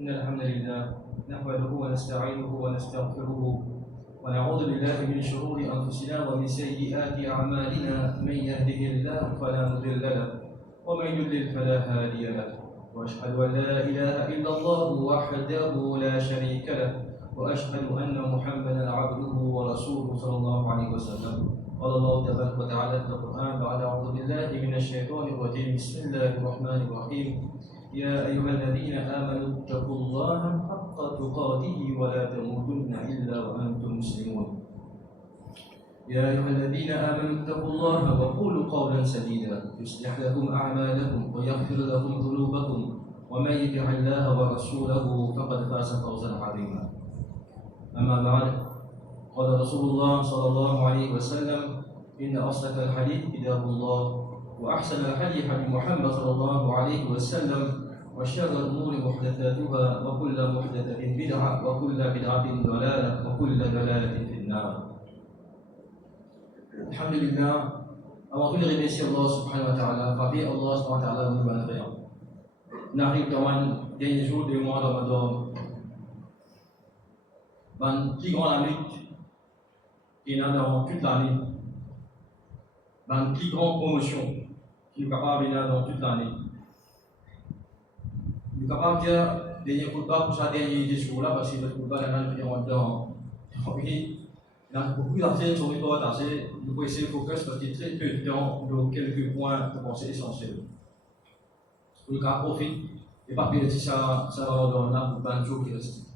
إن الحمد لله نحمده ونستعينه ونستغفره ونعوذ بالله من شرور أنفسنا ومن سيئات أعمالنا من يهده الله فلا مضل له ومن يضلل فلا هادي له وأشهد أن لا إله إلا الله وحده لا شريك له وأشهد أن محمدا عبده ورسوله صلى الله عليه وسلم. قال الله تبارك وتعالى في القرآن بعد أعوذ بالله من الشيطان الرجيم بسم الله الرحمن الرحيم يا أيها الذين آمنوا اتقوا الله حق تقاته ولا تموتن إلا وأنتم مسلمون. يا أيها الذين آمنوا اتقوا الله وقولوا قولا سديدا يصلح لكم أعمالكم ويغفر لكم ذنوبكم ومن يطع الله ورسوله فقد فاز فوزا عظيما. أما بعد قال رسول الله صلى الله عليه وسلم إن أصدق الحديث كتاب الله وأحسن الحديث حديث محمد صلى الله عليه وسلم وشر الأمور محدثاتها وكل محدثة بدعة وكل بدعة ضلالة وكل ضلالة في النار. Alhamdulillah, avant tout les remercier Allah subhanahu wa ta'ala, frapper Allah subhanahu wa ta'ala nous va faire. On arrive dans un dernier jour du mois de Ramadan. Une plus grande année qui est dans toute l'année. Une plus grande promotion qui est capable de dans toute l'année. Nous sommes capables de dire dernier khutbah pour ça dernier jour là parce que le khutbah là nous faisons dans il y a beaucoup d'affaires sur les bords assez nous pouvons essayer de focus parce qu'il y a très peu de temps pour quelques points pour penser essentiels. Pour le cas profite et pas perdre ça va dans là pour 20 jours qui restent.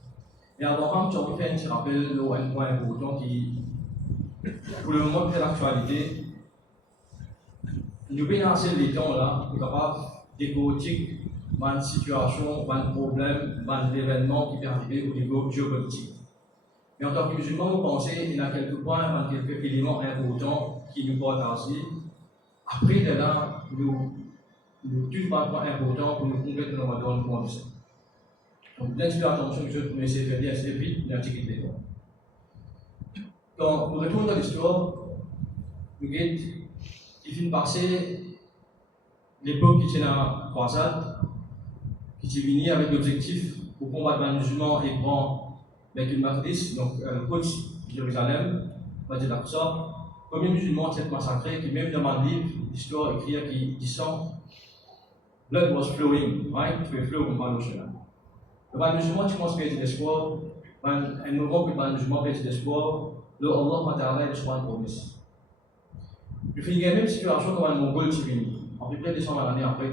Et avant quand tu as fait un petit rappel de un point important qui pour le moment fait l'actualité. Nous pouvons lancer les temps là pour capable décortiquer une situation, un problème, un événement qui peut arriver au niveau géopolitique. Mais en tant que musulmans, vous pensez qu'il y a quelques points, quelques éléments importants qui nous portent ainsi. Après, de là, nous tuons un point important pour nous compléter dans le point de ça. Donc, bien sûr, attention, je vais essayer de faire bien assez vite, l'antiquité. Quand nous retournons dans l'histoire, nous guettons qui finit par passer l'époque qui tient la croisade, qui est venue avec l'objectif pour combattre les musulmans et prendre Baitul Maqdis, donc le Quds, Jérusalem, Masjid al-Aqsa. Combien de musulmans sont massacrés, qui même dans un livre d'histoire écrit qui dit ça, blood was flowing, right? Tu peux flow comme par l'océan. Les musulmans, tu penses qu'il y a l'espoir, un moment que les musulmans perdent l'espoir, le Allah Ta'ala est une promesse. Il fait la même situation comme un Mongol qui vient, à peu près 200 années après.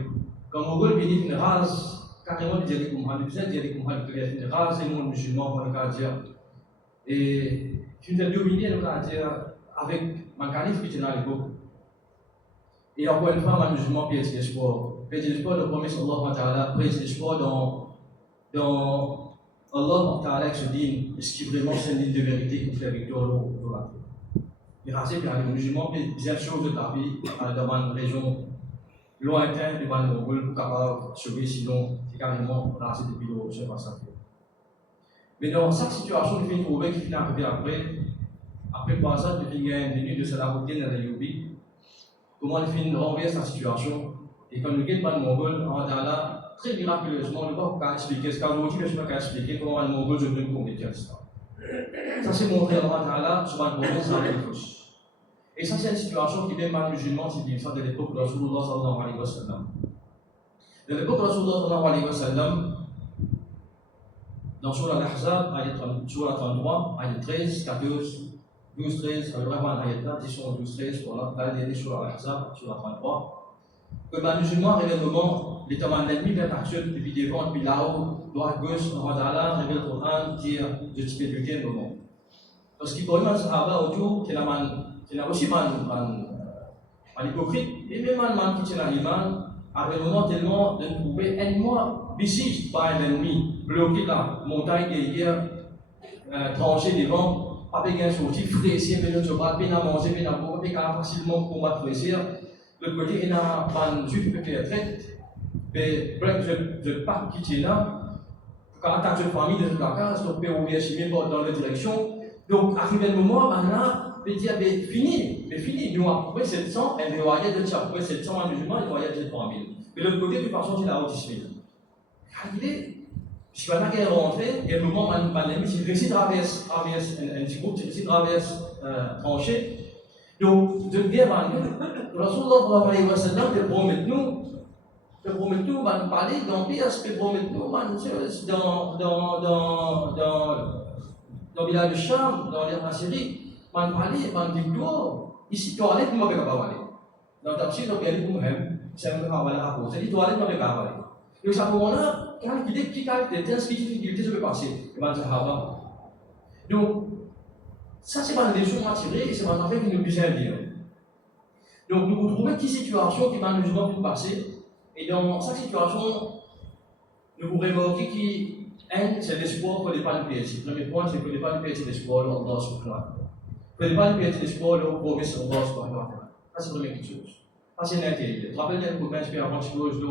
Quand Mongol vient, il rase carrément des dialectes musulmans, il rase les mondes musulmans, on va dire. Et tu as dominé, on va dire, avec un calife qui était à l'époque. Et encore une fois, les musulmans perdent l'espoir. Perdent l'espoir de la promesse Allah Ta'ala, perdent l'espoir dans Allah Ta'ala qui se dit, est-ce qu'il vraiment c'est une ligne de vérité qui fait la victoire dans la terre. Les racistes, les musulmans, bien sûr, de ta vie, dans une région lointaine, de une Mongol, pour capable de sauver, sinon, c'est carrément raciste depuis le c'est pas ça. Mais dans chaque situation, il faut trouver qui finit arriver après quoi ça, il y a une minute de Salahuddin al-Ayyubi, comment il finit renverser la situation, et quand nous guettons pas le Mongol, en Allah, très miraculeusement, nous ne pouvons pas expliquer, ce qu'aujourd'hui, je ne peux pas expliquer comment le Mongol se peut convertir à l'islam. Ça c'est montré à Allah sur un moment sans les fausse. Et ça c'est une situation qui même les musulmans c'est ça de l'époque de Rasulullah sallallahu alayhi wa sallam. De l'époque de Rasulullah sallallahu alayhi wa sallam, dans Surah Al-Ahzab, Surah 33, ayat 13, 14, 12, 13, avec vraiment ayat là, 10, 12, 13, voilà, là il y a Surah Al-Ahzab, Surah 33, que les musulmans réellement, les tamans d'ennemis bien actuels depuis devant, depuis là-haut, droite, gauche, Allah révèle le Coran, dire de type éduquer le moment. Parce qu'il y a des sahaba autour qui ont aussi un hypocrite, et même un man qui tient l'iman, avec le moment tellement de trouver un mois besieged par l'ennemi, bloqué la montagne derrière, tranché devant, pas bien sorti, fraîchir, bien se battre, bien à manger, bien à boire, bien facilement combattre fraîchir. Le côté, il y a un juif qui est traite, mais bref, je pars quitter là. Quand attaque une famille de la case, donc on vient chimer dans la direction. Donc, arrivé le moment, là, on peut dire, mais fini, nous avons prouvé 700, et nous avons dit, après 700 musulmans, nous avons dit 3000. Mais de l'autre côté, de toute façon, c'est la haute Ismaël. Arrivé, Je suis pas rentré, et le moment où j'ai réussi à traverser un petit groupe, j'ai réussi à traverser tranchée. Donc, de dire, Rasulullah alayhi wa sallam, de promettre nous, on parler dans pièce, de promettre nous, dans le village de Cham, dans la Syrie, on parler, on dit toi, ici, toilette, nous m'avons pas parlé. Dans ta psy, donc il y a des problèmes, c'est un peu à la cause. C'est-à-dire, toilette, nous m'avons pas parlé. Donc, à ce moment-là, quand il dit qu'il y a des difficultés, je peux passer, et ben, ça va. Donc, ça, c'est pas une leçon à tirer, et c'est pas une affaire qui nous besoin de dire. Donc, nous retrouvons qui situation qui va nous nous passer, et dans cette situation, nous vous remarquez que c'est l'espoir qu'on n'est pas le pied. Le premier point, c'est qu'on n'est pas le pied, c'est l'espoir dans Allah subhanahu. Qu'on n'est pas le pied, c'est l'espoir dans la promesse de Allah subhanahu. Ça, c'est la première chose. Ça, c'est l'intérieur. Rappelez-vous que quand je fais avant de choses,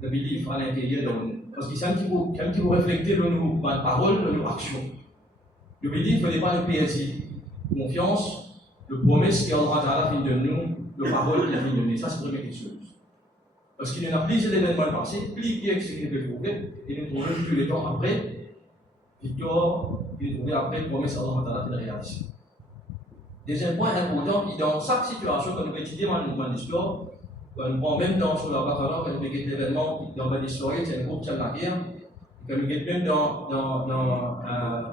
le belief à l'intérieur de nous. Parce que c'est un petit peu refléter de nos paroles, de nos actions. Le belief, qu'on n'est pas le pied, c'est confiance, le promesse qu'Allah vient de nous, le parole qu'il vient de nous. Ça, c'est la première chose. Parce qu'il y en a plusieurs événements passés, plus qui expliquent le problème, et nous trouvons plus le temps après, victoire, il est trouvé après, promesse à Allah de réalisation. Deuxième point important, dans chaque situation, quand nous étudions dans l'histoire, quand nous prenons même dans sur la Bakara, quand nous regardons l'événement dans l'histoire, c'est un groupe qui a la guerre, quand nous regardons même dans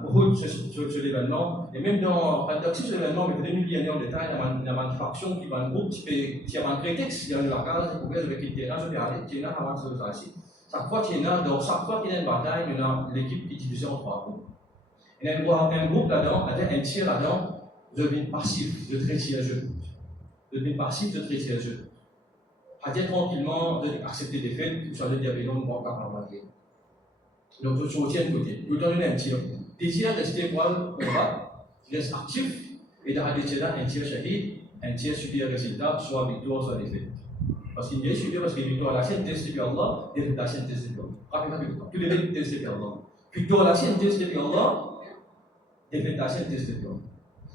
Uhud, sur l'événement, et même dans ce l'événement, mais nous lions en détail, il y a une faction qui va un groupe qui a un prétexte, il y a une bataille, c'est pour que je vais quitter là, je vais aller, il y en a avant de se faire. Chaque fois qu'il y a une bataille, il y a l'équipe qui est divisée en trois groupes. Il y a un groupe là-dedans, un tiers là-dedans, devient passif de traiter à jeu. Devient passif de traiter à jeu. À-t-il tranquillement d'accepter des faits, ça veut dire que non, on ne va pas parler. Donc, je retiens le côté. Je vous donne un tir. Des tirs restés pour le combat, restent actifs, et dans des tirs là, un tir shahid, un tir subit un résultat, soit victoire, soit défaite. Parce qu'il y a des sujets, parce que victoire la sienne test depuis Allah, défaite la sienne test depuis Allah. Rappelez-vous, tous les deux testent depuis Allah. Victoire la sienne test depuis Allah, défaite la sienne test depuis Allah.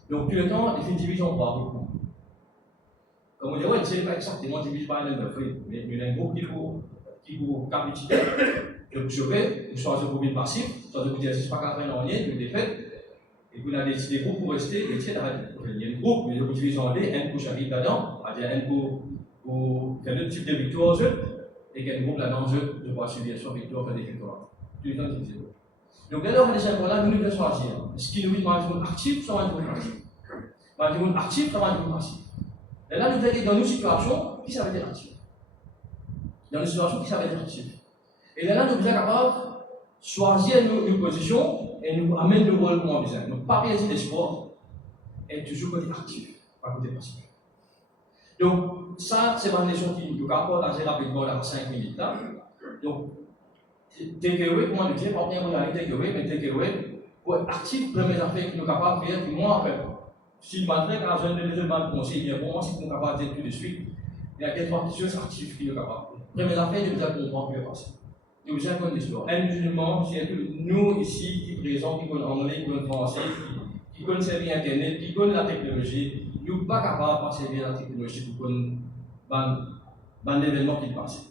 Donc, tout le temps, il fait une division par beaucoup. Comme on dit, ouais, c'est pas exactement divisé par un nombre, mais il y a un groupe qui vous capitule. Donc, je vais, soit je vous mets passif, soit je vous dis, je ne suis pas capable de rien, une défaite, et vous avez des groupes pour rester, et etc. Il y a un groupe, mais vous divisez en deux, un coup j'arrive là-dedans, c'est-à-dire un coup pour faire le type de victoire, et qu'un groupe là-dedans, je dois subir soit victoire, soit défaite. Tout le temps, je dis. Donc, dès lors, les gens là, nous devons choisir. Ce qui nous dit, un actif, soit un groupe passif. Un groupe actif, soit un groupe passif. Et là, nous devons dans nos situations, qui ça veut dire actif? Dans nos situations, qui ça veut dire actif? Et là, nous sommes capables de choisir nos positions et nous amener le rôle comme on besoin. Donc, pas perdre l'espoir et toujours côté actif, pas côté passif. Donc, ça, c'est une leçon qui nous apporte assez rapidement dans 5 minutes. Là. Donc, takeaway, comment le dire, pas bien vous allez takeaway, mais takeaway, pour être actif, première affaire que nous sommes capables de faire, que moi, en fait, si malgré que je ne les ai pas conseillé, bien pour moi, c'est que nous sommes capables de dire tout de suite, il y a quelques choses actives qui nous sommes capables. Première affaire, nous devons comprendre ce qui est passé. Nous avons une histoire. Un musulman, c'est nous ici qui présents, qui connaissent anglais, qui connaissent français, qui connaissent Internet, qui connaissent la technologie, nous ne sommes pas capables de passer bien la technologie pour connaître l'événement qui passe.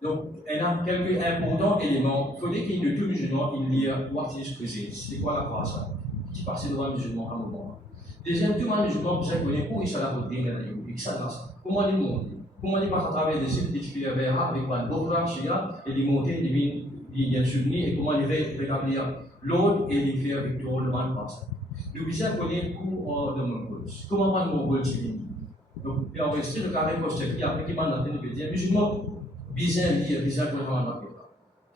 Donc, il y a quelques importants éléments. Il faudrait qu'il y ait de tout musulman, il y ait what is present. C'est quoi la phrase qui passe devant le musulman à un moment. Deuxième, tout le monde musulman, vous savez où il s'est là pour dire, comment il monte. Comment il passe à travers des sites d'étudier vers avec d'autres Shia et les monter, les bien sunnis et comment il va rétablir l'autre et les faire victoire le mal passé. Nous devons connaître où de Mongol. Comment prendre Mongol civil. Donc, puis enregistrer le carré posté, après qui m'a noté le dire, musulman, bizarre lire, bizarre comprendre la paix.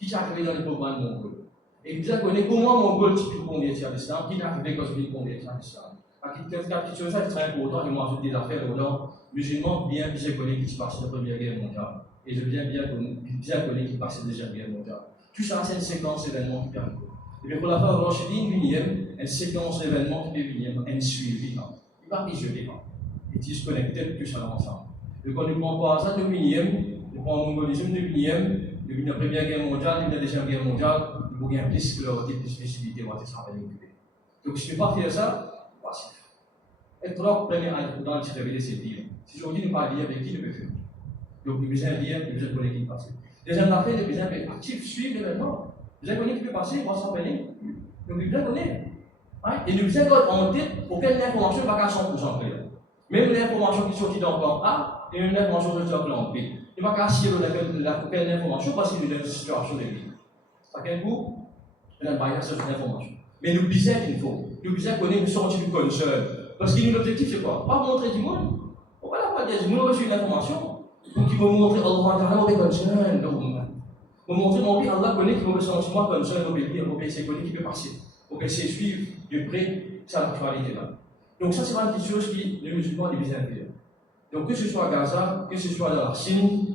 Qui s'est arrivé dans le programme Mongol. Et vous connaissez comment Mongol type convertir à l'islam, qui est arrivé quand il convertir à l'islam. Quelque chose qui est très important, et moi je dis des affaires aux gens musulmans bien connus qui se passe la Première Guerre mondiale. Et je bien connus qui passe la Deuxième Guerre mondiale. Tout ça, c'est une séquence d'événements qui permet. Et bien pour la fin de Rachidine, une séquence d'événements qui est venue, un suivi. Il ne va pas isoler. Et ils se connectent tout ça ensemble. Donc quand nous prenons par ça, le 1e, nous prenons le mongolisme, le 1e, depuis la Première Guerre mondiale, depuis la Deuxième Guerre mondiale, nous avons plus que leur type de spécificité, on va être rappelé. Donc si tu ne peux pas faire ça, passif. Et trois premiers dans le révéler c'est dire. Si aujourd'hui nous parlons avec qui nous peut faire. Donc nous besoin de lire, nous besoin de connaître qui passe. Deuxième affaire, nous besoin d'être actifs, suivre l'événement. Vous avez connu qui peut passer, on s'en connaît. Donc, vous avez connu. Et nous avons en tête aucune information n'est pas à 100% claire. Même l'information qui sortit dans le plan A et une information qui sortit dans le plan B. Il ne va pas casser aucune information parce qu'il est dans une situation de vie. Ça fait un coup, il y a un bias sur cette information. Mais nous disons qu'il faut. Nous disons qu'on est une sortie de concern. Parce que l'objectif, c'est quoi? Pas montrer du monde. On va pas dire, nous avons reçu une information. Donc, il va montrer Allah est concern. Pour montrer mon Allah connaît qu'il va me sentir concern, il va essayer de connaître qui peut passer. On va essayer de suivre de près sa actualité là. Donc ça c'est une petite chose qui les musulmans ont besoin de faire. Donc que ce soit à Gaza, que ce soit dans la Chine,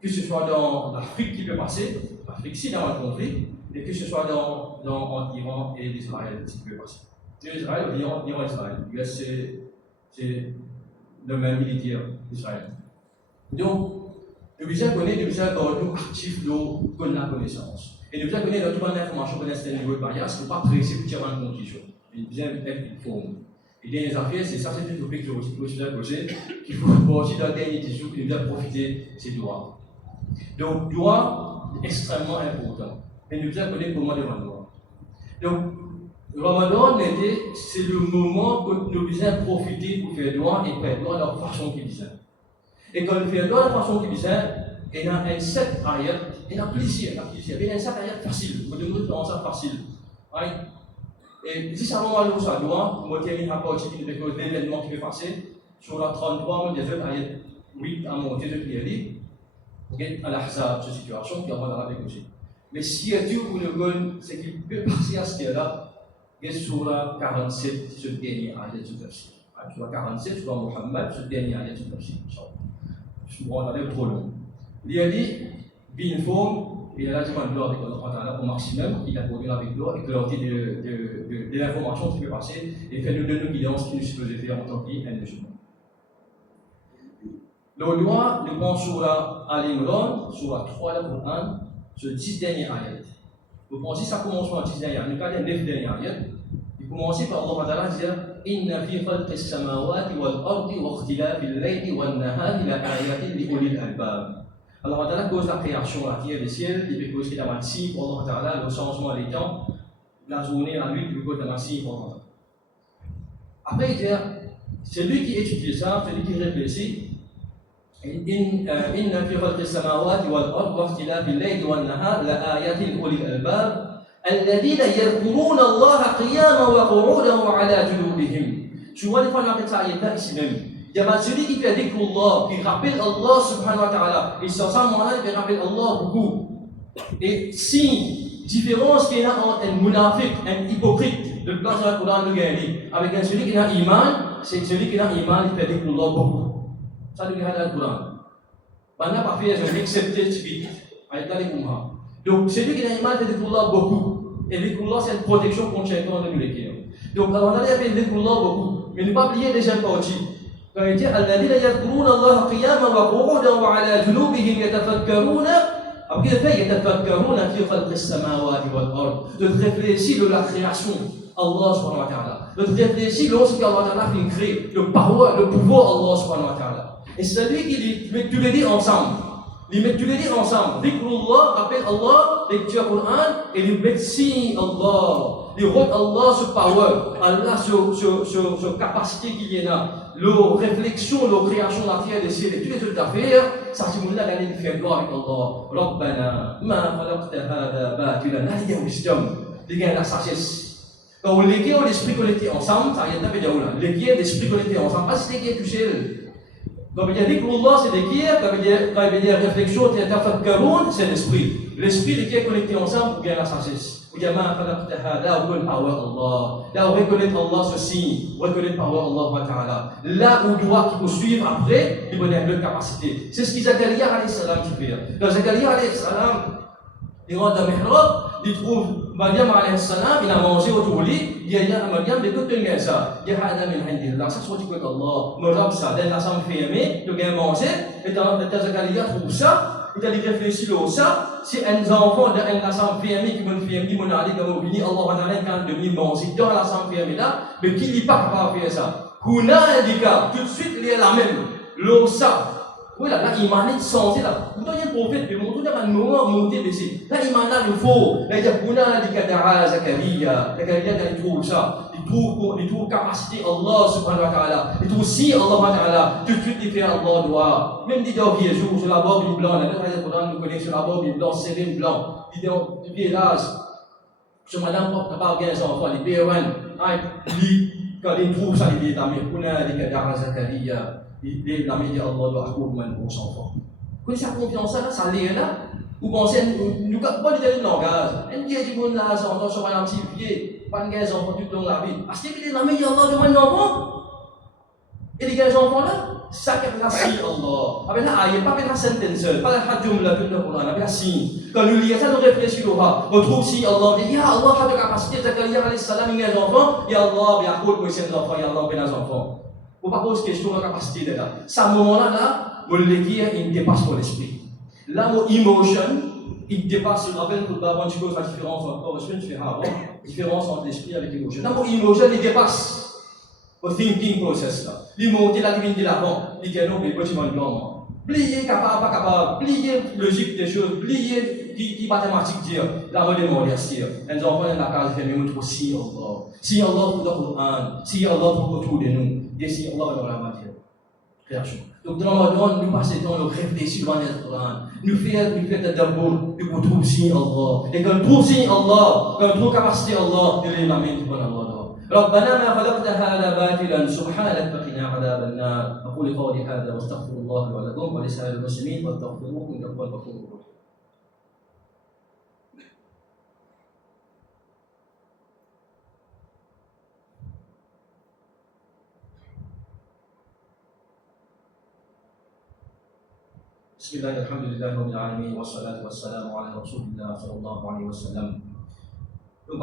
que ce soit dans l'Afrique qui peut passer, l'Afrique si dans le conflit, et que ce soit dans l'Iran et l'Israël qui peut passer. L'Israël, l'Iran, Israël. L'US c'est le même militaire d'Israël. Donc le besoin connaît, le besoin nous actif de la connaissance. Et nous devons connaître dans toute l'information qu'on a à niveau de bias, il ne faut pas presser pour tirer une conclusion. Il faut bien être informé. Et dans les affaires, c'est ça, c'est une topic que je voulais poser, qu'il faut aussi dans le dernier tissu, qu'il doit profiter de ces droits. Donc, droit extrêmement important. Et nous devons connaître comment le Ramadan. Donc, le Ramadan, c'est le moment que nous devons profiter pour faire droit et faire droit de la façon qu'il disait. Et quand nous faisons droit de la façon qu'il disait, il y a un 7 ayats, il y a plusieurs. Il y a un 7 ayats facile, vous devez faire ça facile. Et si ça va aller ça doit, moi termine par partie de l'événement qui va passer, sur la 33, des autres ayats 8 à monter de prière, à l'Ahzab, cette situation qui va dans la aussi. Mais si Dieu vous le donne, c'est qu'il peut passer à ce là, il y a sur la 47, ce dernier ayat du verset. Sur la 47, sur Muhammad, ce dernier ayat du verset. Je vais aller trop long. Il a dit, bien informe, il a dit avec Allah au maximum, il a produit avec l'eau et que l'on dit de l'information qui peut passer et fait nous donner une guidance qui nous suppose faire en tant qu'individu. Le droit, nous pensons sur la Al-Imran, sur la 3 de Coran, sur 10 derniers ayats. Vous pensez que ça commence par 10 derniers ayats, nous avons 9 derniers ayats. Il commence par Allah à dire Inna fi khalqi as-samawati wal-ardi wa ikhtilafi al-layli wan-nahari la ayatin li ulil albab. Alors, à cause de la création, la terre et le ciel, il y a cause qui est un signe pour Allah, le changement des temps, la journée et la nuit, il y a un signe pour Allah. Après, il dit, c'est lui qui étudie ça, c'est lui qui réfléchit. Inna fi khalqi as-samawati wal-ardi wa ikhtilafi al-layli wan-nahari la ayatin li ulil albab. الذين يذكرون الله قياما وقعودا وعلى جنوبهم. Tu vois les fois dans cette ayat ici même. Il y a celui qui fait dhikrullah, qui rappelle Allah subhanahu wa ta'ala. Et sur ça, il rappelle Allah beaucoup. Et si différence qu'il y a entre un munafiq, un hypocrite, de place dans le Coran nous gagne, avec celui qui a iman, c'est celui qui a iman, il fait dhikrullah beaucoup. Ça nous gagne dans le Coran. On n'a pas fait un accepté suite avec les Ummah. Donc, celui qui a iman fait dhikrullah beaucoup. Et dhikrullah, c'est une protection contre les temps de nous les. Donc, on a fait dhikrullah beaucoup. Mais ne pas oublier les deuxième partie. Quand il dit الذين يذكرون الله قياما وقعودا وعلى جنوبهم يتفكرون après il fait يتفكرون في خلق السماوات والأرض de réfléchir de la création Allah subhanahu wa ta'ala de réfléchir de ce qu'Allah ta'ala fait créer le pouvoir Allah subhanahu wa ta'ala et c'est lui qui met tous les deux ensemble il met tous les deux ensemble dhikrullah rappelle Allah lecture Coran et il met signe Allah il rend Allah ce power Allah ce capacité qu'il y a la réflexion, la création de la terre et des ciels et toutes les autres affaires, ça c'est mon là d'aller faire gloire avec Allah. Rabbana, ma khalaqta hada batilan, là il y a wisdom, il y a la sagesse. Quand les guerres et l'esprit connectés ensemble, ça y est, t'as là. Les guerres et l'esprit connectés ensemble, pas si les guerres tout seul. Quand il y a dit que Allah c'est des guerres, quand il y a réflexion, c'est l'esprit. L'esprit, les guerres connectés ensemble pour gagner la sagesse. Là, on reconnaît power Allah. Là, on reconnaît Allah ceci. On reconnaît power Allah wa ta'ala. Là où doit qu'il faut suivre après, il faut avoir de capacité. C'est ce que Zakaria alayhi salam fait. Quand Zakaria alayhi salam, il rentre dans le mihrab, il trouve Maryam alayhi salam, il a mangé autour du lit. Il dit à Maryam, écoute, tu as ça. Il dit, Hada min indillah. Ça, c'est ce que Allah me rappe ça. Dans la chambre fermée, tu as mangé. Et Zakaria trouve ça. Il a réfléchi sur ça. Si un enfant dans la chambre fermée qui vont faire, qui vont aller comme venir, Allah va donner quand devenir manger dans la chambre fermée là, mais qui n'est pas capable de faire ça. Kuna indica tout de suite il est la même. L'eau ça, Voilà, là, iman ni sensé là. Untuk yang prophète, mais mon dia manual monter baisser. Là, iman là il faut. Là, il y a buna di kada'a Zakaria. Zakaria quand il trouve ça, il trouve capacité Allah subhanahu wa ta'ala. Il trouve si Allah subhanahu wa ta'ala. Tout de suite, il fait Allah doit. Même des deux vieux jours, sur la barbe blanc, la lettre du Coran nous connaît sur la barbe blanc, sévère blanc. Il dit, du village. Sur madame, pas pas bien son enfant, les pérouans. Quand il trouve ça, il dit, mais buna di kada'a Zakaria. Il la média Allah doit accompagner pour son enfant. Quand ça confiance là, ça l'est là. Vous pensez, nous n'avons pas de langage. Un qui dit bon là, son enfant sur un petit pied, pas de gars enfants toute la vie. Parce qu'il dit la média Allah demande l'enfant. Et les gars enfants là, ça qu'est la si Allah. Avec la ayah, pas avec la sentence, pas la hadjum la toute le Coran, avec la si. Quand nous lisons ça, nous réfléchissons on trouve si Allah dit, ya Allah a de capacité, Zakaria alayhi salam, il y a des enfants, ya Allah, bien accord pour ses enfants, ya Allah, bien les enfants. Vous ne pouvez pas poser question de la capacité de là. Ça, moment-là, vous le dire, il dépasse mon esprit. Là, mon emotion, il dépasse, je rappelle que avant, tu causes la différence entre l'esprit et l'émotion. Là, mon emotion, il dépasse le thinking process là. Il monte la divinité l'avant, il dit non, mais pas du blanc. Plier capable, pas capable, plier logique des choses, plier qui mathématique dire, là, on demande à dire. Les enfants dans la case, ils disent, mais si Allah. Si Allah pour le Coran, si Allah pour autour de nous. Et si Allah dans la matière. Création. Donc dans Ramadan, nous passons le temps, nous réfléchissons dans le Coran. Nous faisons d'abord, nous trouvons si Allah. Et quand nous trouvons si Allah, quand nous trouvons capacité Allah, nous les amène pour Allah. ربنا ما خلقت هذا باطلا سبحانك فقنا عذاب النار أقول قولي هذا واستغفر الله ولكم ولسائر المسلمين واستغفروه إنه هو الغفور الرحيم. بسم الله الحمد لله رب العالمين والصلاة والسلام على رسول الله صلى الله عليه وسلم. Donc,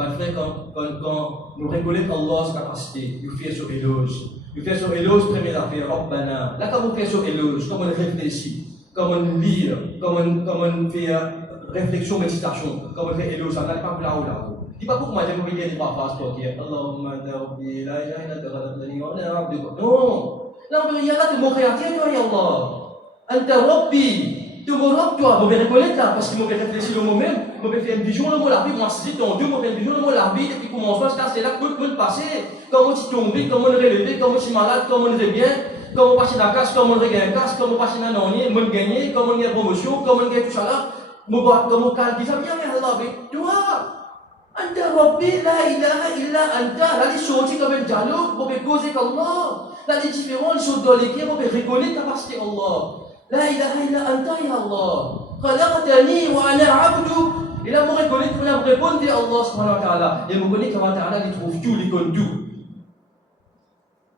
quand nous reconnaissons Allah sa capacité, nous faisons sur éloge. Nous faisons sur éloge, première affaire, Rabbana. Là, quand vous faites sur éloge, comme on réfléchit, comme on lit, comme on fait réflexion, méditation, comme on fait éloge, ça n'allait pas là-haut. Dis pas pourquoi moi, j'ai des trois phrases pour dire Allahumma rabbi, la ilaha illa anta khalaqtani wa ana abduka. Non! Là, on dit, Allah, tu m'as créé, toi, ya Allah. Anta rabbi. Tu me rends toi, je vais reconnaître là, parce que je vais réfléchir le moi-même, je vais faire une vision le mot la vie, moi c'est ton Dieu, je vais faire une vision le mot la vie, depuis commencement jusqu'à c'est là que tout le passer, comment tu tombes, comment on relever, comment tu es malade, comment on revient, comment on passe dans la casse, comment on regagne la casse, comment on passe dans l'année, comment on gagne, comment on gagne promotion, comment on gagne tout ça là, comment on calme, ça vient vers Allah, toi, Anta Rabbi, la ilaha illa anta, là les choses comme un dialogue, on va causer avec Allah, là les différents, les choses dans lesquelles on va reconnaître la capacité Allah. لا إله إلا أنت يا الله خلقتني وأنا عبدك. Et là, vous reconnaissez que vous répondez à Allah subhanahu wa ta'ala. Et vous connaissez qu'Allah ta'ala, il trouve tout, il connaît tout.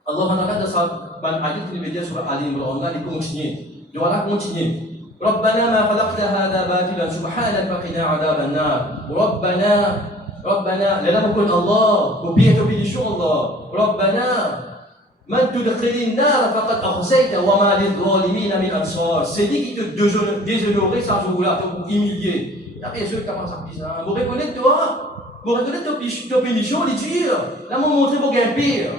Allah ta'ala, dans sa ayat qui veut dire sur Ali Imran, il continue. Il doit continuer. ربنا ما خلقت هذا باطلا سبحانك فقنا عذاب النار. ربنا là vous connaissez Allah, vous payez obédition Allah. ربنا من تدخل النار فقد أخزيت وما للظالمين من أنصار. C'est lui qui te déshonorer sans jour-là, te humilier. Il y a des gens qui commencent à dire ça. Vous reconnaissez toi, vous reconnaissez ta pénition, les dire. Là, vous montrez vos gains pires.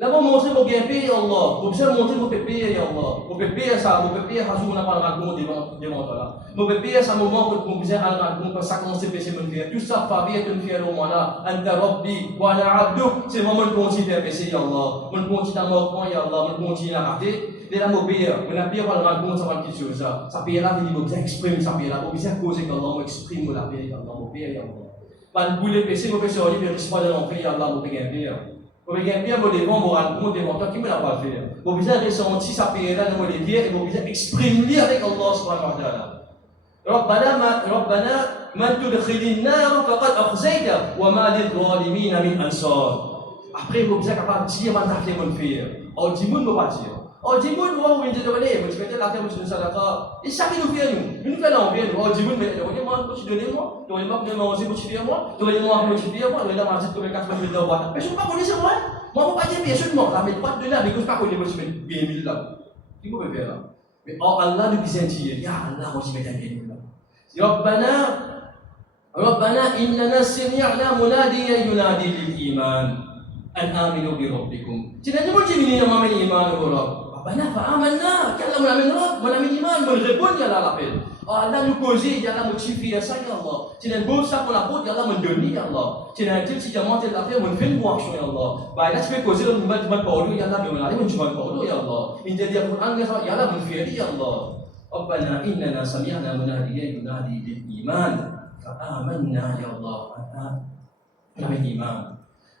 Là, vous montrez vos gains pires, Allah. Vous besoin montrer vos pépés, Allah. Vos pépés, ça, vos pépés, ça, on n'a pas le raconte devant là. Vos pépés, ça, moment où vous besoin de raconte, quand ça commence à pécher, tout ça, faveur, que nous faisons au moment-là. Anta Rabbi, wa ana abduk. C'est le moment où on continue à pécher, Allah. On continue à mordre, ya Allah. On continue à rater. Et là, mon père, on a bien le raconte, ça va quelque chose, ça. Ça paye là, il faut exprimer ça paye là. Vous besoin de causer qu'Allah m'exprime la paix, Allah, mon père, ya Allah. Pas de bouler péché, mon père, c'est horrible, mais risque pas de l'enfer, ya Allah, mon père, ya Allah. Vous avez bien devant, vous raconte devant toi, qui me l'a pas fait. Vous avez ressenti sa paix là dans le dire et vous avez exprimé avec Allah subhanahu wa ta'ala. ربنا من تدخل النار فقد أخزيته وما للظالمين من أنصار. Après vous êtes capable de dire maintenant que vous faites. Au dimanche vous pas dire. Au dimanche vous vous dites demander, vous faites la terre vous sadaqa. Et ça nous fait nous fait l'envie. Au dimanche mais donnez-moi vous donnez-moi, donnez-moi que manger vous faire moi, donnez-moi vous faire moi, donnez-moi manger comme 4 000 dollars. Mais je ne pas connaître moi. Moi pas dire bien sûr moi, ça met pas de là mais que je pas connaître vous mettre bien 1000 là. Qui vous faire là? Mais Allah nous dit ya Allah moi je mets bien 1000 là. ربنا إننا سمعنا مناديا ينادي للإيمان أن آمنوا بربكم. Tidak cuma jadi ni nama iman orang. Rabbana fa'amanna, qu'Allah mon ami iman, mon répond, ya Allah l'appel. Allah nous cause, ya Allah motivé ça, ya Allah. C'est un beau ça qu'on apporte, ya Allah mon donné, ya Allah. C'est un tel si diamant tel l'affaire, mon fait une action, ya Allah. Bah là tu peux causer le mal parole, ya Allah, mais on a mon mal parole, ya Allah. Il te dit Quran, ya Allah mon fait, ya Allah. Rabbana innana sami'na munadiyan yunadi lil iman fa'amanna ya Allah. On a iman.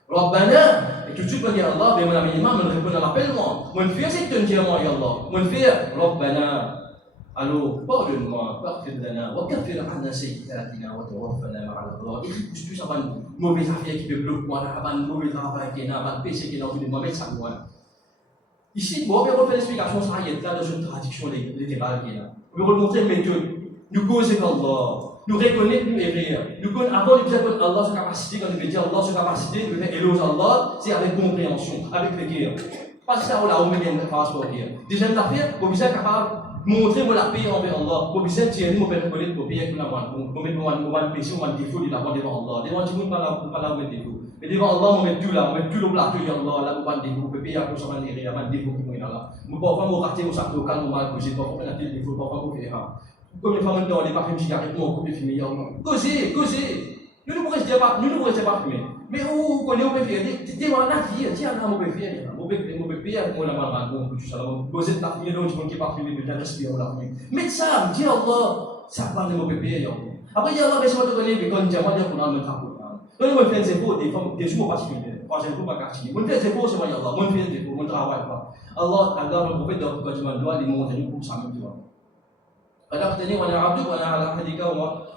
Rabbana, et tout de suite on dit Allah, mais mon ami imam, on répond à l'appel, moi. Mon fils, c'est un diamant, ya Allah. Mon fils, Rabbana. Alors, pardonne-moi, pardonne-moi, wa kafir anna sayyi'atina wa tawaffana ma'al abrar. Et puis, tout ça va une mauvaise affaire qui peut bloquer moi, là, une mauvaise travail qui est là, un péché qui est dans une mauvaise ça moi. Ici, bon, on va faire l'explication, ça y est là dans une traduction littérale qui est là. On va montrer une méthode. Nous causons Allah. Nous reconnaissons nous erreurs. Nous connaissons avant de dire que Allah sa capacité, quand il veut dire Allah sa capacité, de faire éloge Allah, c'est avec compréhension, avec le cœur. Pas ça, on a oublié de faire ce cœur. Deuxième affaire, pour bien capable montrer mon la paix envers Allah. Pour bien tirer mon père connaître pour bien que la voix, pour mettre mon péché, mon défaut de la voix devant Allah. Devant tout le monde, pas là où mettre défaut. Mais devant Allah, on met tout là, on met tout le plateau de Allah, là où pas de défaut, on peut payer à cause de l'erreur, il y a pas de défaut qui est là. Nous parfois on rater au sac local, on va causer, parfois on a des défauts, parfois on fait erreur. Comme les femmes dans les parfums cigarettes, nous on coupe les films, causez. Nous ne pourrions pas fumer. Mais où connaît on peut faire des gens là qui disent tiens là on peut faire on peut faire on a mal on peut tout ça on peut poser la fumée donc qui pas fumer mais respirer la fumée mais ça dit Allah ça parle de on peut faire après il Allah laisse-moi te donner mais quand diamant dire qu'on a le travail donc on fait des efforts des femmes des jours particuliers troisième jour pas quartier on fait des efforts c'est Allah on fait des efforts on travaille pas Allah le prophète donc quand tu m'as doit demander pour ça même tu vois alors tenez on a abdu on a ala hadika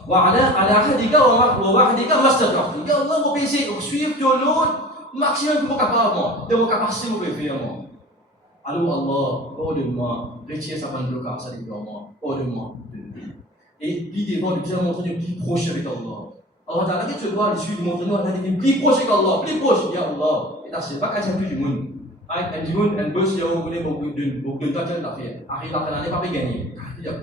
وعلى عهدك ووعدك ما استطعت. Ya Allah, mon péché, suivre ton l'autre, maximum que mon capable, de mon capacité, mon péché. Alors Allah, pardonne-moi, retire sa bande blocage, ça dépend de moi, pardonne-moi. Et l'idée de bien montrer de plus proche avec Allah. Alors, dans laquelle tu dois le suivre, montrer nous, on a des plus proche avec Allah, plus proche, ya Allah. Et là, c'est pas qu'à dire plus du monde. Un du monde, un boss, il y a beaucoup de temps d'affaires. Arrive la fin d'année, pas gagner.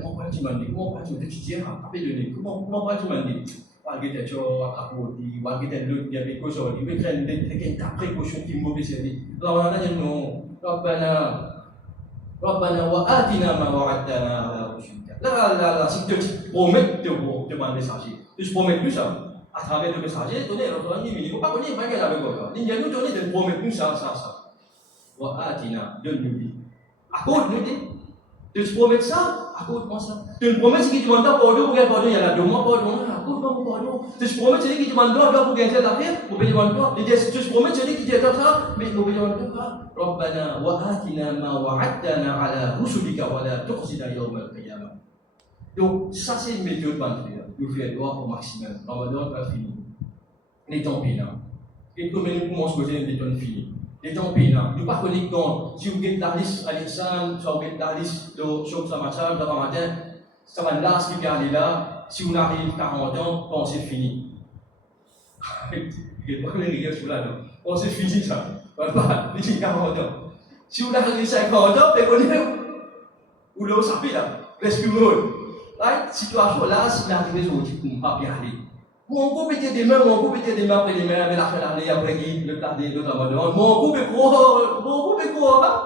Comment tu m'as dit? Comment tu m'as dit? Comment tu m'as dit? Malgré tes choses, à côté, malgré tes luttes, il y a des causes, il y a des précautions qui m'ont fait. Alors, on a dit non. Rabbana wa atina ma wa'adtana ala rusulika. Là, si tu te promets de un messager, tu te promets plus ça. À travers le messager, donner l'autre il ne faut pas connaître, pas avec toi. Il y a nous donner de promets plus ça. Wa atina, donne-nous. À cause de nous, tu te promets ça, à cause de moi ça. Tu te promets ce qui te demande pardon, il y a là 2 mois pardon, à cause de moi pardon. Tu te promets celui qui te demande pour gagner cette affaire, pour payer devant toi. Tu te promets celui qui te dit ça, mais pour payer devant toi. Rabbana wa atina ma wa'adtana ala rusulika wa la tukhzina yawm al-qiyamah. Donc ça c'est une méthode pour faire. Nous faire droit au maximum. Ramadan va finir. Les temps pénals. Et comme nous commençons à poser les temps finis. Les temps pénals. Nous ne pas connectons. Si vous avez la liste à l'examen, si vous avez la liste de choses ça matin, demain matin, ça va là, ce qui vient aller là. Si vous arrivez 40 ans, bon, c'est fini. Il n'y a pas de rigueur sur là. Bon, c'est fini ça. Voilà, il dit 40 ans. Si vous arrivez 50 ans, vous l'avez sapé là. Respirez. Là, situation là, si vous arrivez au type, vous ne pas bien aller. Mon groupe était des mains après les mains, mais la fin de l'année, après le plat de Ramadan. Mon groupe est quoi, hein?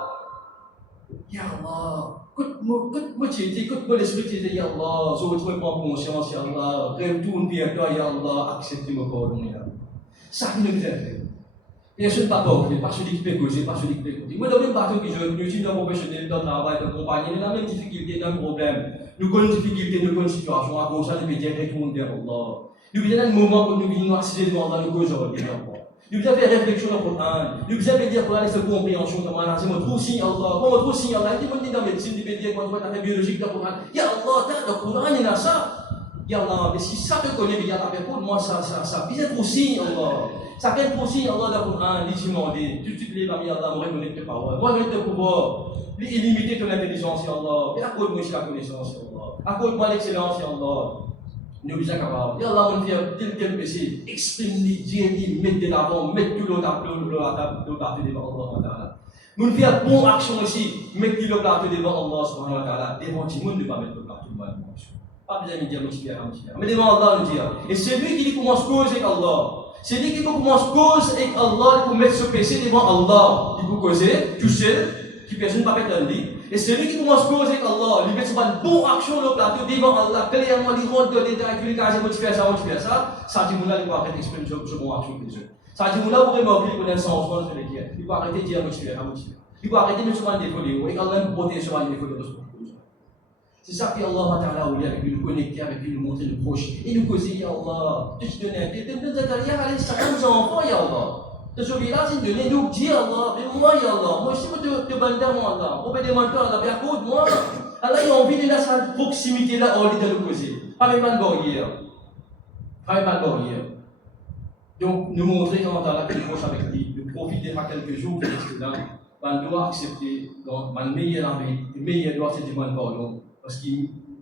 Ya Allah, écoute-moi, écoute-moi l'esprit, Ya Allah, je veux prendre conscience, Ya Allah, retourne vers toi, Ya Allah, accepte-moi pardon, Ya Allah. Ça qui nous fait. Et je ne pas parler, pas celui qui peut causer, pas celui qui peut écouter. Moi, dans le bateau que je suis dans professionnel, dans le travail, dans le compagnie, il y a la même difficulté, dans le problème. Nous connaissons une difficulté, nous connaissons une situation, à cause de ça, nous devons retourner vers Allah. Nous devons dans le moment où nous vivons accident devant Allah, nous causons, Ya Allah. Nous devons faire réflexion dans le Coran. Nous devons dire pour aller cette compréhension, comme on a dit, mon signe Allah, mon signe Allah, il dit dans la médecine, il dit dire quand on fait biologique dans le Coran. Ya Allah, dans le Coran, il y a ça. Ya Allah, mais si ça te connaît, Ya Allah, pour moi, ça. Puis c'est pour signe Allah. Ça fait pour signe Allah dans le Coran, il dit, tout de suite, les amis, Allah, moi, reconnaître tes paroles, moi, reconnaître tes pouvoirs, illimiter ton intelligence, Ya Allah, et accorde-moi aussi la connaissance, Ya Allah, accorde-moi l'excellence, Ya Allah. Nous sommes capables. Ya Allah, mon Dieu, tel péché, exprime-les, dis-les, mettez l'avant, mettez tout l'autre devant Allah. Mon Dieu, bonne action aussi, mettez le plateau devant Allah, subhanahu wa ta'ala. Devant tout le monde, ne pas mettre le plateau devant Allah. Pas besoin de dire, mais devant Allah, nous dire. Et c'est lui qui commence cause avec Allah. C'est lui qui commence cause avec Allah pour mettre ce péché devant Allah. Il peut causer, tout seul. qui personne ne va pas lui. Et celui qui commence à causer avec Allah, lui met sur une bonne action le plateau devant Allah, clairement, il rentre dans les détails, il dit que tu fais ça, ça dit que il va arrêter d'exprimer ce bon action que Dieu. Ça dit que vous remarquez que dans le sens où on fait les il va arrêter de dire que tu fais. Il va arrêter de se faire des défauts, et Allah va protéger sur un défaut de l'autre. C'est ça qu'Allah Ta'ala voulait avec lui, nous connecter avec lui, nous montrer le proche. Et nous causer, Ya Allah, tu te donnes un peu, tu te donnes un salam aux enfants, Ya Allah. Tu te là, tu te donnes, nous dis Allah, mais moi, Ya Allah, moi aussi, je te bande moi, Allah. Pour me demander, Allah, bien écoute, moi. Allah, il a envie de cette proximité-là, on lui nous causer. Pas même pas de barrière. Pas même pas de barrière. Donc, nous montrer comment Allah est proche avec lui, de profiter à quelques jours de là, on doit accepter, donc, on meilleur avec, meilleur doit c'est du bon pardon. Parce que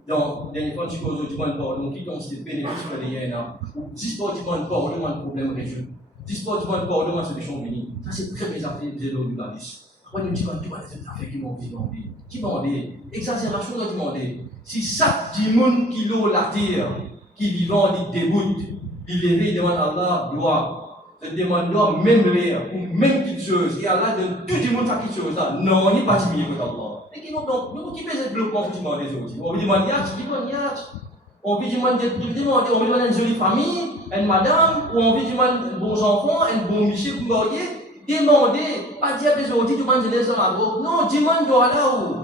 dans les fois, tu causes du bon pardon, qui ont ces bénéfices pour les yénas, ou 10 fois du bon pardon, un problème résolu. 10 fois du bon pardon, une solution bénie. Ça, c'est très bien appelé de l'eau du balis. Après, nous disons, tu vas les affaires qui m'ont demandé. Qui m'a demandé? Exagération, on a demandé. Si ça, du monde qui l'eau la terre, qui vivant, il dégoûte, il lève, il demande à Allah, gloire. Il demande gloire, même l'air, ou même quelque chose. Et Allah donne tout le monde à quelque chose là. Non, il n'est pas diminué que Allah. Et qui nous qui fait ce bloquement pour demander les autres? On veut demander yach, on veut demander une jolie famille, une madame, ou on veut demander bons enfants, un bon monsieur, vous voyez. Demandez, pas dire que les autres, tu demandes des gens. Non, demande là-haut.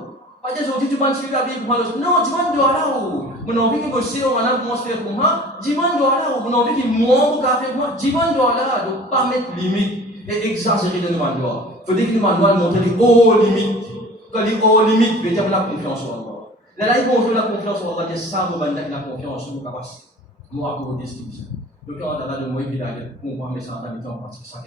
Pas dire que les autres, tu demandes si tu as bien pour moi. Non, demande là-haut. Mon envie que monsieur, on a comment se faire pour moi, demande là. Mon envie que moi, pour faire pour moi, demande là. Donc, pas mettre limite et exagérer les demandes. Il faut dire que les demandes montrent les hauts limites. Quand les hauts limites, il y a la confiance en Allah. Là, il faut la confiance en Allah, c'est ça, la confiance en nos capacités. Moi, pour vous description. Donc, on a de moi, il a comprendre mes sentiments en pratique, ça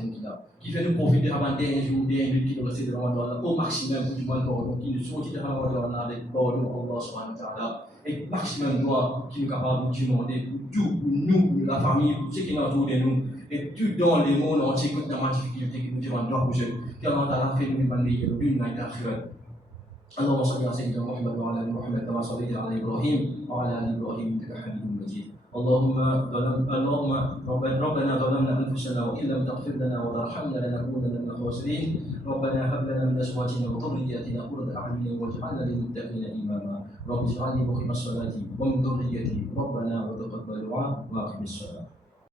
qui fait nous profiter avant des jours, des minutes qui nous restent devant Allah au maximum pour du bon pardon, qui nous sortit devant Allah avec pardon Allah subhanahu wa ta'ala, et maximum droit qui nous capable de demander pour tout, pour nous, pour la famille, pour ceux qui nous entourent de nous, et tout dans les mondes entiers, que dans la difficulté qui nous demande droit pour eux, car Allah a fait nous demander le but d'un carrière. اللهم صل على سيدنا محمد وعلى ال محمد كما صليت على ابراهيم وعلى ال ابراهيم انك حميد مجيد. اللهم ربنا ظلمنا انفسنا وان لم تغفر لنا وترحمنا لنكونن من الخاسرين. ربنا هب لنا من ازواجنا وذرياتنا قرة اعين واجعلنا للمتقين اماما. رب اجعلني مقيم الصلاة ومن ذريتي ربنا وتقبل دعاء واقم الصلاة.